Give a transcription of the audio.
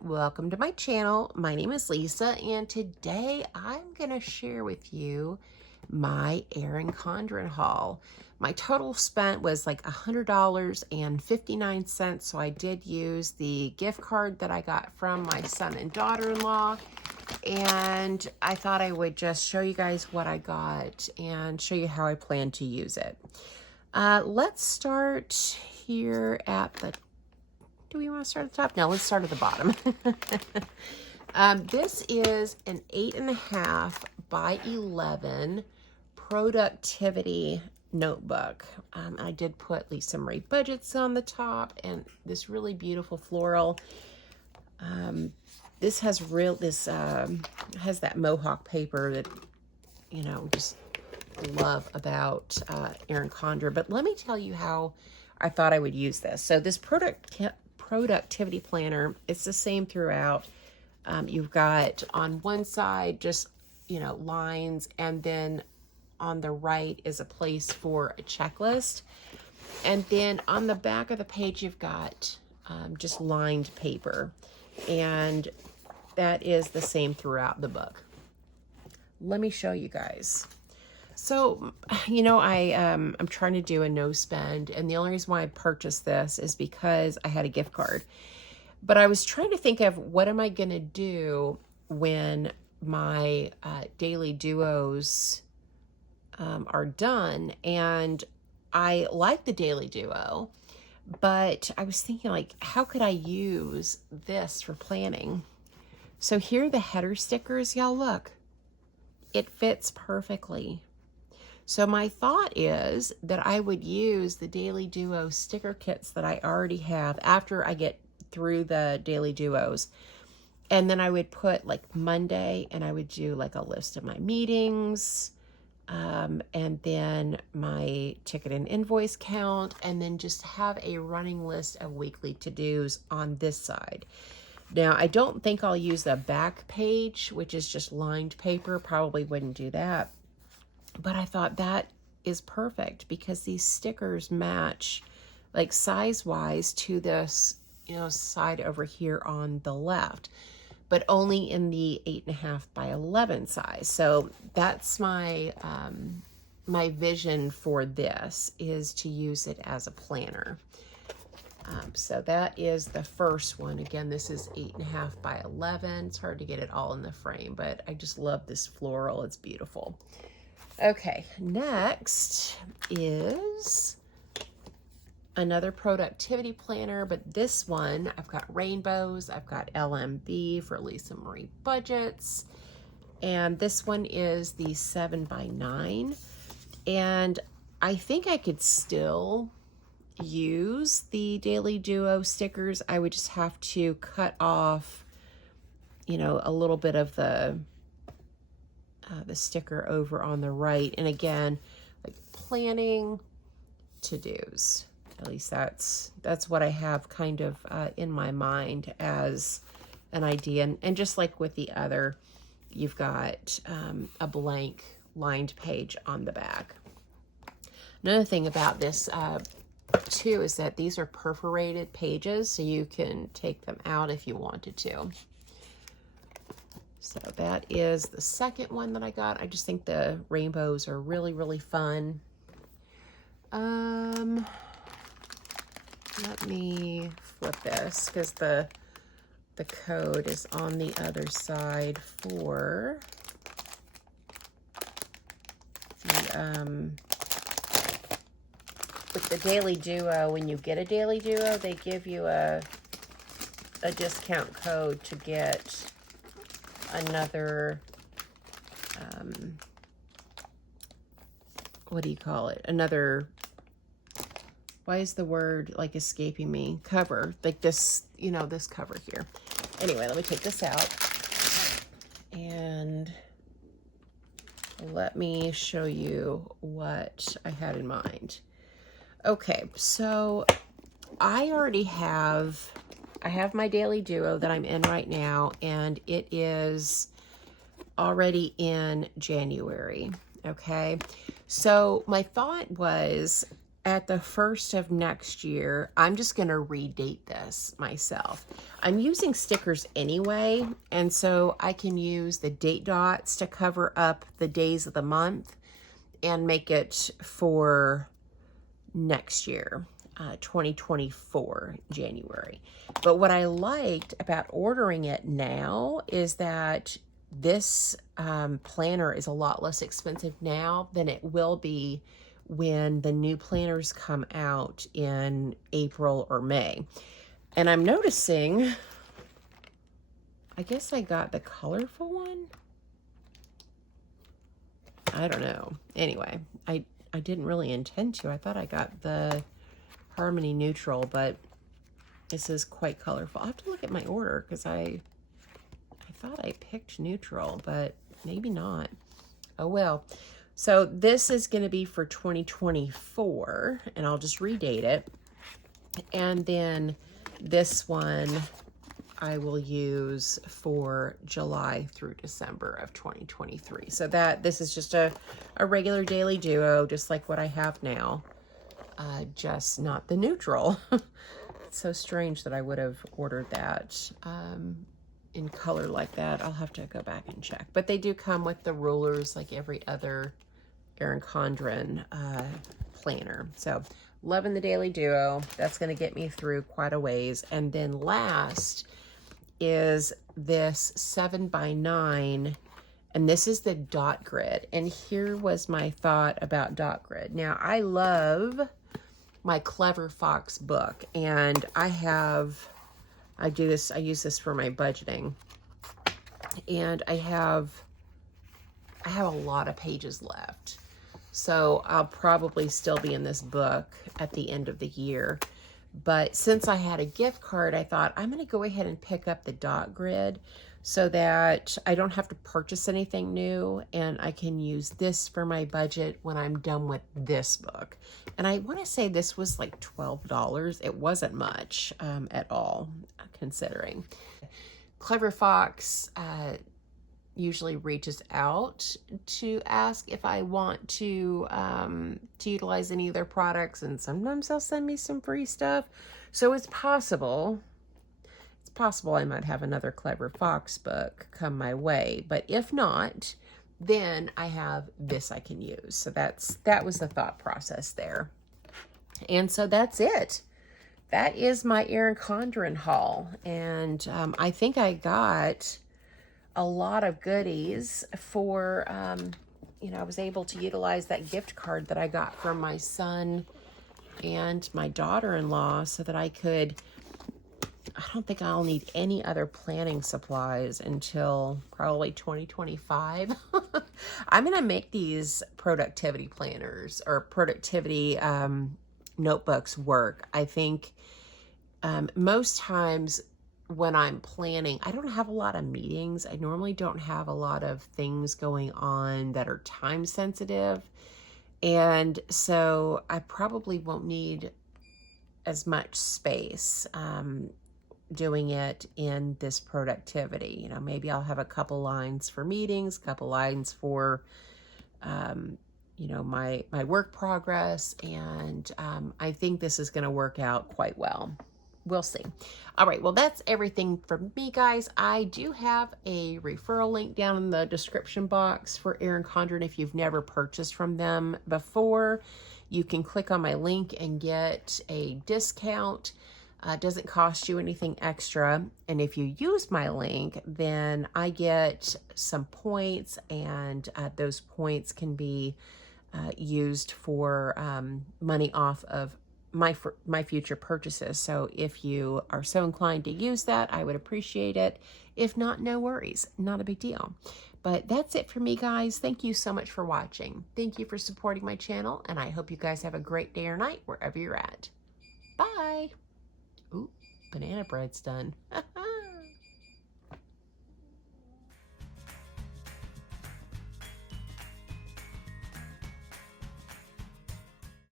welcome to my channel. My name is Lisa, and today I'm going to share with you my Erin Condren haul. My total spent was like $100.59, so I did use the gift card that I got from my son and daughter-in-law, and I thought I would just show you guys what I got and show you how I plan to use it. Let's start here at the Do we want to start at the top? No, let's start at the bottom. This is an 8.5 by 11 productivity notebook. I did put at least some rate budgets on the top and this really beautiful floral. This has has that mohawk paper that, you know, just love about Erin Condren. But let me tell you how I thought I would use this. So this productivity planner, it's the same throughout. You've got on one side just, you know, lines, and then on the right is a place for a checklist. And then on the back of the page, you've got just lined paper. And that is the same throughout the book. Let me show you guys. So, you know, I'm trying to do a no spend, and the only reason why I purchased this is because I had a gift card. But I was trying to think of what am I going to do when my daily duos are done. And I like the daily duo, but I was thinking, like, how could I use this for planning? So here are the header stickers. Y'all look, it fits perfectly. So my thought is that I would use the Daily Duo sticker kits that I already have after I get through the Daily Duos. And then I would put like Monday, and I would do like a list of my meetings, and then my ticket and invoice count, and then just have a running list of weekly to-dos on this side. Now, I don't think I'll use the back page, which is just lined paper. Probably wouldn't do that. But I thought that is perfect because these stickers match like size-wise to this, you know, side over here on the left, but only in the 8.5 by 11 size. So that's my my vision for this, is to use it as a planner. So that is the first one. Again, this is 8.5 by 11. It's hard to get it all in the frame, but I just love this floral. It's beautiful. Okay, next is another productivity planner, but this one, I've got rainbows, I've got LMB for Lisa Marie budgets, and this one is the 7 by 9, and I think I could still use the Daily Duo stickers. I would just have to cut off, you know, a little bit of the sticker over on the right. And again, like planning to-dos, at least that's what I have kind of in my mind as an idea. And just like with the other, you've got a blank lined page on the back. Another thing about this too is that these are perforated pages, so you can take them out if you wanted to. So that is the second one that I got. I just think the rainbows are really, really fun. Let me flip this because the code is on the other side for the with the Daily Duo. When you get a Daily Duo, they give you a discount code to get another, what do you call it? Another, why is the word like escaping me? Cover, like this, you know, this cover here. Anyway, let me take this out and let me show you what I had in mind. Okay, so I have my Daily Duo that I'm in right now, and it is already in January. Okay, so my thought was at the first of next year, I'm just going to redate this myself. I'm using stickers anyway, and so I can use the date dots to cover up the days of the month and make it for next year, 2024, January. But what I liked about ordering it now is that this planner is a lot less expensive now than it will be when the new planners come out in April or May. And I'm noticing, I guess I got the colorful one. I don't know. Anyway, I didn't really intend to. I thought I got the Harmony Neutral, but this is quite colorful. I'll have to look at my order because I thought I picked neutral, but maybe not. Oh well. So this is going to be for 2024, and I'll just redate it. And then this one I will use for July through December of 2023. So this is just a regular daily duo, just like what I have now, just not the neutral. It's so strange that I would have ordered that in color like that. I'll have to go back and check. But they do come with the rulers like every other Erin Condren planner. So loving the daily duo. That's going to get me through quite a ways. And then last is this 7x9, and this is the dot grid. And here was my thought about dot grid. Now I love my Clever Fox book, and I use this for my budgeting, and I have a lot of pages left. So I'll probably still be in this book at the end of the year. But since I had a gift card, I thought I'm going to go ahead and pick up the dot grid so that I don't have to purchase anything new, and I can use this for my budget when I'm done with this book. And I want to say this was like $12. It wasn't much at all, considering. Clever Fox usually reaches out to ask if I want to utilize any of their products, and sometimes they'll send me some free stuff. So it's possible I might have another Clever Fox book come my way. But if not, then I have this I can use. So that was the thought process there. And so that's it. That is my Erin Condren haul. And I think I got a lot of goodies for, I was able to utilize that gift card that I got from my son and my daughter-in-law so that I don't think I'll need any other planning supplies until probably 2025. I'm going to make these productivity planners or productivity notebooks work. I think most times when I'm planning, I don't have a lot of meetings. I normally don't have a lot of things going on that are time sensitive. And so I probably won't need as much space doing it in this productivity. Maybe I'll have a couple lines for meetings, couple lines for, my work progress. And I think this is going to work out quite well. We'll see. All right, well, that's everything from me, guys. I do have a referral link down in the description box for Erin Condren. If you've never purchased from them before, you can click on my link and get a discount. It doesn't cost you anything extra. And if you use my link, then I get some points, and those points can be used for money off of my future purchases. So if you are so inclined to use that, I would appreciate it. If not, no worries, not a big deal. But that's it for me, guys. Thank you so much for watching. Thank you for supporting my channel, and I hope you guys have a great day or night wherever you're at. Bye. Ooh, banana bread's done.